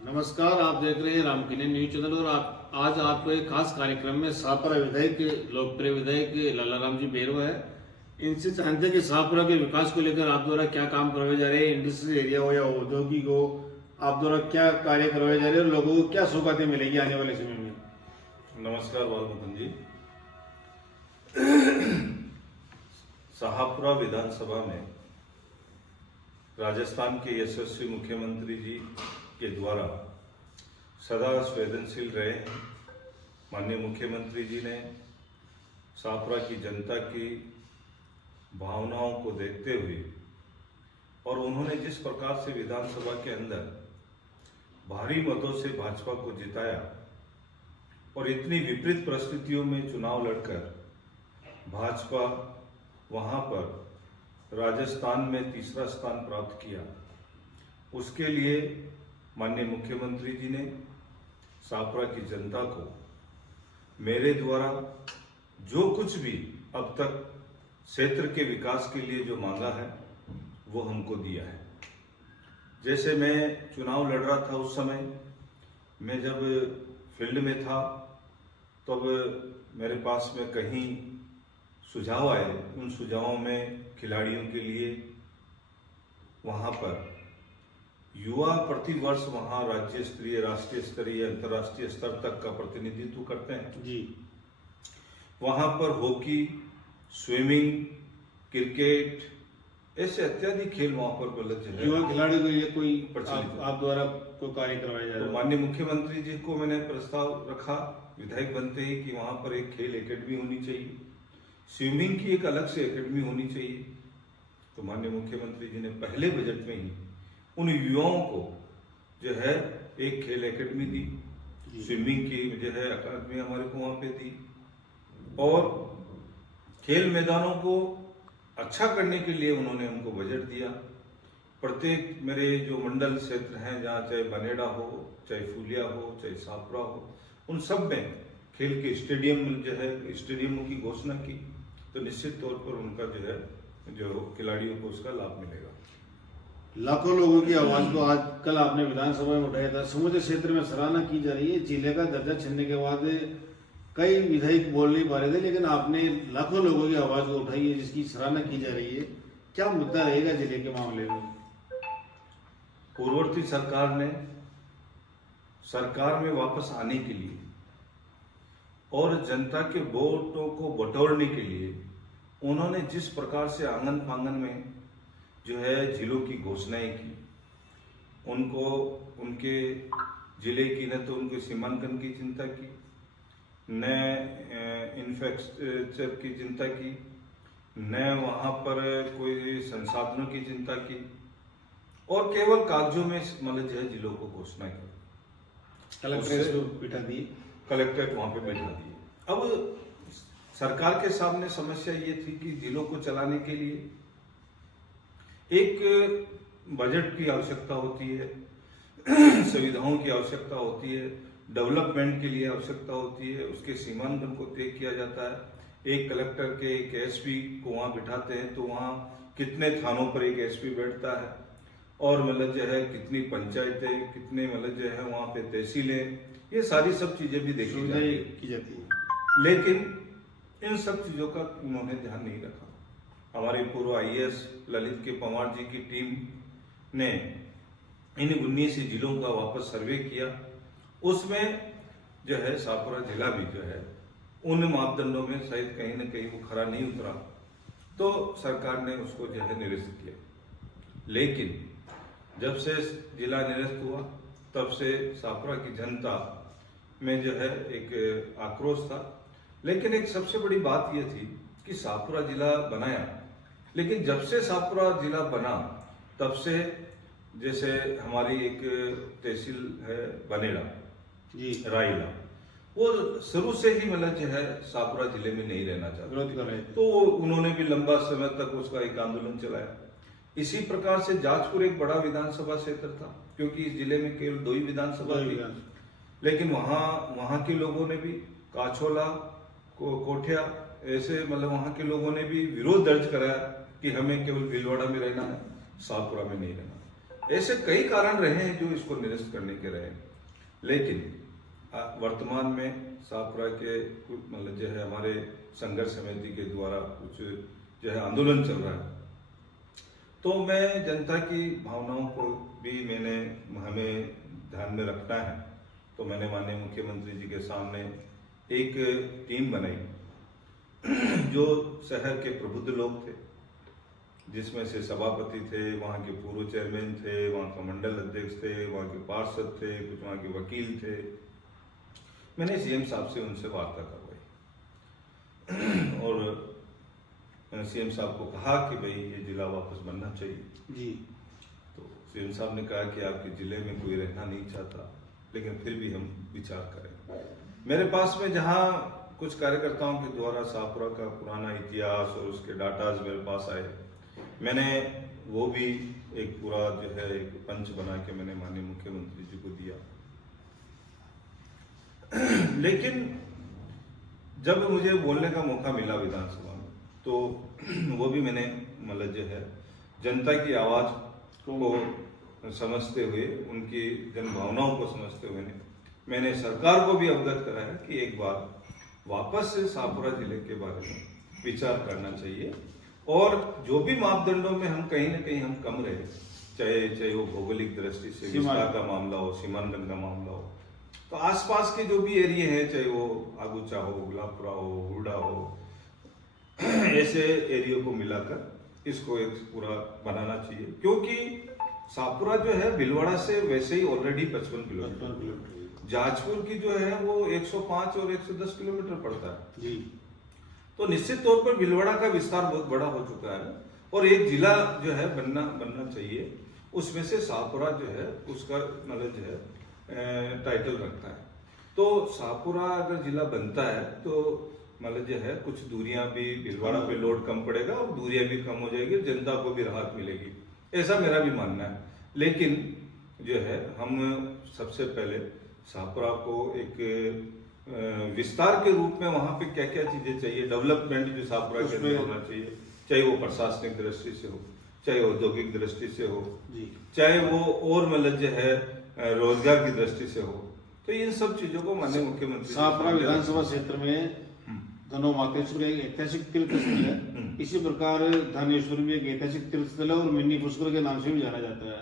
नमस्कार, आप देख रहे हैं रामकिनी न्यूज चैनल और आज आपको एक खास कार्यक्रम में शाहपुरा विधायक लोकप्रिय विधायक लालाराम जी बेरवा है। इनसे जानते हैं कि शाहपुरा के विकास को लेकर आप द्वारा क्या काम करवाए जा रहे हैं, इंडस्ट्रियल एरिया हो या औद्योगिक हो, आप द्वारा क्या कार्य करवाए जा रहे हैं और लोगों को क्या सौगातें मिलेगी आने वाले समय में। नमस्कार बालमुकुंद जी। शाहपुरा विधानसभा में राजस्थान के यशस्वी मुख्यमंत्री जी के द्वारा सदा संवेदनशील रहे हैं। माननीय मुख्यमंत्री जी ने शाहपुरा की जनता की भावनाओं को देखते हुए और उन्होंने जिस प्रकार से विधानसभा के अंदर भारी मतों से भाजपा को जिताया और इतनी विपरीत परिस्थितियों में चुनाव लड़कर भाजपा वहां पर राजस्थान में तीसरा स्थान प्राप्त किया, उसके लिए माननीय मुख्यमंत्री जी ने शाहपुरा की जनता को मेरे द्वारा जो कुछ भी अब तक क्षेत्र के विकास के लिए जो मांगा है वो हमको दिया है। जैसे मैं चुनाव लड़ रहा था उस समय मैं जब फील्ड में था तब मेरे पास में कहीं सुझाव आए, उन सुझावों में खिलाड़ियों के लिए वहाँ पर युवा प्रतिवर्ष वहाँ राज्य स्तरीय, राष्ट्रीय स्तरीय, अंतर्राष्ट्रीय स्तर तक का प्रतिनिधित्व करते हैं जी। वहाँ पर हॉकी, स्विमिंग, क्रिकेट ऐसे इत्यादि खेल वहाँ पर गलत है। युवा खिलाड़ियों के लिए कोई प्रचलित आप द्वारा कोई कार्य करवाया जा रहा तो है। माननीय मुख्यमंत्री जी को मैंने प्रस्ताव रखा विधायक बनते ही कि वहाँ पर एक खेल एकेडमी होनी चाहिए, स्विमिंग की एक अलग से एकेडमी होनी चाहिए। तो माननीय मुख्यमंत्री जी ने पहले बजट में ही उन युवाओं को जो है एक खेल एकेडमी दी, स्विमिंग की जो है अकादमी हमारे को वहाँ पे दी और खेल मैदानों को अच्छा करने के लिए उन्होंने हमको बजट दिया। प्रत्येक मेरे जो मंडल क्षेत्र हैं जहाँ चाहे बनेड़ा हो, चाहे फूलिया हो, चाहे शाहपुरा हो, उन सब में खेल के स्टेडियम जो है स्टेडियमों की घोषणा की तो निश्चित तौर पर उनका जो है जो खिलाड़ियों को उसका लाभ मिलेगा। लाखों लोगों की आवाज को आज कल आपने विधानसभा में उठाया था। समुद्र क्षेत्र में सराहना की जा रही है, जिले का दर्जा छीनने के बाद कई विधायक बोल नहीं पा रहे थे, लेकिन आपने लाखों लोगों की आवाज को उठाई है जिसकी सराहना की जा रही है। क्या मुद्दा रहेगा जिले के मामले में? पूर्ववर्ती सरकार ने सरकार में वापस आने के लिए और जनता के वोटों को बटोरने के लिए उन्होंने जिस प्रकार से आंगन फांगन में जो है जिलों की घोषणाएं की, उनको उनके जिले की न तो उनके सीमांकन की चिंता की, न इंफ्रास्ट्रक्चर की चिंता की, न वहाँ पर कोई संसाधनों की चिंता की और केवल कागजों में मतलब जो है जिलों को घोषणा की। कलेक्ट्रेट बिठा दिए, कलेक्ट्रेट वहाँ पे बैठा दिए। अब सरकार के सामने समस्या ये थी कि जिलों को चलाने के लिए एक बजट की आवश्यकता होती है, सुविधाओं की आवश्यकता होती है, डेवलपमेंट के लिए आवश्यकता होती है, उसके सीमांकन को तय किया जाता है। एक कलेक्टर के एक एसपी को वहाँ बिठाते हैं तो वहाँ कितने थानों पर एक एसपी बैठता है और मतलब जो है कितनी पंचायतें, कितने मतलब जो है वहाँ पे तहसीलें, ये सारी सब चीजें भी देखी जाती है। लेकिन इन सब चीजों का उन्होंने ध्यान नहीं रखा। हमारे पूर्व आईएएस ललित के पंवार जी की टीम ने इन 19 जिलों का वापस सर्वे किया, उसमें जो है शाहपुरा जिला भी जो है उन मापदंडों में शायद कहीं ना कहीं वो खरा नहीं उतरा, तो सरकार ने उसको जो है निरस्त किया। लेकिन जब से जिला निरस्त हुआ तब से शाहपुरा की जनता में जो है एक आक्रोश था। लेकिन एक सबसे बड़ी बात यह थी कि शाहपुरा जिला बनाया, लेकिन जब से शाहपुरा जिला बना तब से जैसे हमारी एक तहसील है बनेड़ा जी, रायला, वो शुरू से ही मतलब जो है शाहपुरा जिले में नहीं रहना चाहता, विरोध कर रहे थे। तो उन्होंने भी लंबा समय तक उसका एक आंदोलन चलाया। इसी प्रकार से जाजपुर एक बड़ा विधानसभा क्षेत्र था क्योंकि इस जिले में केवल 2 ही विधानसभा थी, लेकिन वहाँ के लोगों ने भी काछोला कोठिया ऐसे मतलब वहाँ के लोगों ने भी विरोध दर्ज कराया कि हमें केवल भीलवाड़ा में रहना है, शाहपुरा में नहीं रहना। ऐसे कई कारण रहे हैं जो इसको निरस्त करने के रहे, लेकिन वर्तमान में शाहपुरा के मतलब जो है हमारे संघर्ष समिति के द्वारा कुछ जो है आंदोलन चल रहा है, तो मैं जनता की भावनाओं को भी हमें ध्यान में रखना है। तो मैंने माननीय मुख्यमंत्री जी के सामने एक टीम बनाई जो शहर के प्रबुद्ध लोग थे, जिसमें से सभापति थे, वहाँ के पूर्व चेयरमैन थे, वहाँ का मंडल अध्यक्ष थे, वहाँ के पार्षद थे, कुछ वहाँ के वकील थे। मैंने सीएम साहब से उनसे वार्ता करवाई और सीएम साहब को कहा कि भाई ये जिला वापस बनना चाहिए जी। तो सीएम साहब ने कहा कि आपके जिले में कोई रहना नहीं चाहता, लेकिन फिर भी हम विचार करें। मेरे पास में जहाँ कुछ कार्यकर्ताओं के द्वारा शाहपुरा का पुराना इतिहास और उसके डाटाज मेरे पास आए, मैंने वो भी एक पूरा जो है एक पंच बना के मैंने माननीय मुख्यमंत्री जी को दिया। लेकिन जब मुझे बोलने का मौका मिला विधानसभा में, तो वो भी मैंने मतलब जो है जनता की आवाज को समझते हुए, उनकी जन भावनाओं को समझते हुए मैंने सरकार को भी अवगत कराया कि एक बार वापस से शाहपुरा जिले के बारे में विचार करना चाहिए और जो भी मापदंडों में हम कहीं ना कहीं हम कम रहे, चाहे वो भौगोलिक दृष्टि से विस्तार का मामला हो, सीमांकन का मामला हो, तो आसपास के जो भी एरिया है, चाहे वो आगुचा हो, गुलाबपुरा हो, हुडा हो, ऐसे एरिया को मिलाकर इसको एक पूरा बनाना चाहिए। क्योंकि शाहपुरा जो है भीलवाड़ा से वैसे ही ऑलरेडी 55 किलोमीटर, जाजपुर की जो है वो 105 और 110 किलोमीटर पड़ता है जी। तो निश्चित तौर पर भीलवाड़ा का विस्तार बहुत बड़ा हो चुका है और एक जिला जो है बनना चाहिए। उसमें से शाहपुरा जो है उसका मतलब जो है टाइटल रखता है। तो शाहपुरा अगर जिला बनता है तो मतलब जो है कुछ दूरियां भी भीलवाड़ा पे लोड कम पड़ेगा और दूरियां भी कम हो जाएगी, जनता को भी राहत मिलेगी, ऐसा मेरा भी मानना है। लेकिन जो है हम सबसे पहले शाहपुरा को एक विस्तार के रूप में वहां पे क्या क्या चीजें चाहिए, डेवलपमेंट जो शाहपुरा के अंदर होना चाहिए, चाहे वो प्रशासनिक दृष्टि से हो, चाहे औद्योगिक दृष्टि से हो, चाहे वो और मतलब जो है रोजगार की दृष्टि से हो, तो इन सब चीजों को माननीय मुख्यमंत्री शाहपुरा विधानसभा क्षेत्र में धनो मातेश्वर एक ऐतिहासिक तीर्थ स्थल है, इसी प्रकार धानेश्वर भी एक ऐतिहासिक तीर्थ स्थल है और मिनी पुष्कर के नाम से भी जाना जाता है,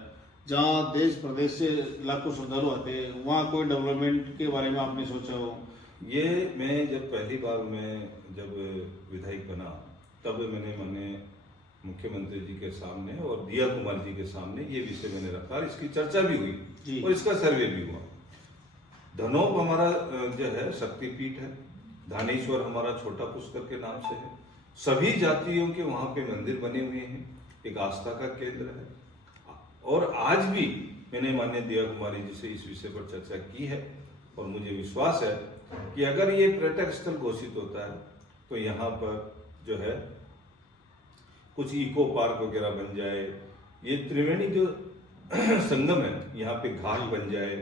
जहाँ देश प्रदेश से लाखों श्रद्धालु आते हैं। वहाँ कोई डेवलपमेंट के बारे में आपने सोचा हो? ये मैं जब पहली बार मैं जब विधायक बना तब मैंने माननीय मुख्यमंत्री जी के सामने और दिया कुमार जी के सामने ये विषय मैंने रखा, इसकी चर्चा भी हुई और इसका सर्वे भी हुआ। धनोब हमारा जो है शक्तिपीठ है, धानेश्वर हमारा छोटा पुष्कर के नाम से है, सभी जातियों के वहाँ पे मंदिर बने हुए हैं, एक आस्था का केंद्र है। और आज भी मैंने माननीय दिया कुमारी जी से इस विषय पर चर्चा की है और मुझे विश्वास है कि अगर ये पर्यटक स्थल घोषित होता है तो यहाँ पर जो है कुछ इको पार्क वगैरह बन जाए, ये त्रिवेणी जो संगम है यहाँ पे घाट बन जाए,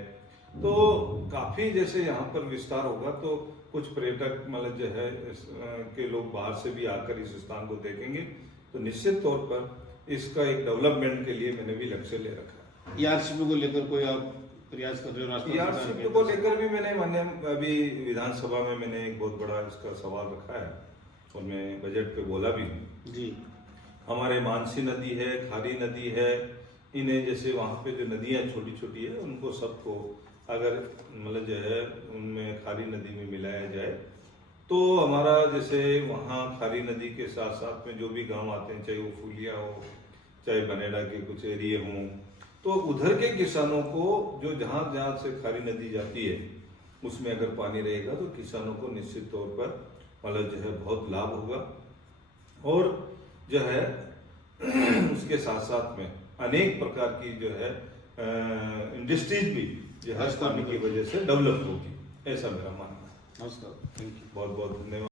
तो काफी जैसे यहाँ पर विस्तार होगा तो कुछ पर्यटक मतलब जो है के लोग बाहर से भी आकर इस स्थान को देखेंगे, तो निश्चित तौर पर इसका एक डेवलपमेंट के लिए मैंने भी लक्ष्य ले रखा है। ईआरसीपी को लेकर कोई आप प्रयास कर रहे हो? ईआरसीपी को लेकर भी मैंने माननीय अभी विधानसभा में मैंने एक बहुत बड़ा इसका सवाल रखा है और मैं बजट पे बोला भी हूँ जी। हमारे मानसी नदी है, खारी नदी है, इन्हें जैसे वहाँ पे जो नदियाँ छोटी छोटी है उनको सबको अगर मतलब जो है उनमें खारी नदी में मिलाया जाए तो हमारा जैसे वहाँ खारी नदी के साथ साथ में जो भी गांव आते हैं, चाहे वो फूलिया हो, चाहे बनेड़ा के कुछ एरिए हों, तो उधर के किसानों को जो जहाँ जहाँ से खारी नदी जाती है उसमें अगर पानी रहेगा तो किसानों को निश्चित तौर पर मतलब जो है बहुत लाभ होगा। और जो है उसके साथ साथ में अनेक प्रकार की जो है इंडस्ट्रीज भी जो है पानी की वजह से डेवलप होगी, ऐसा मेरा मानना है। नमस्कार, थैंक यू, बहुत बहुत धन्यवाद।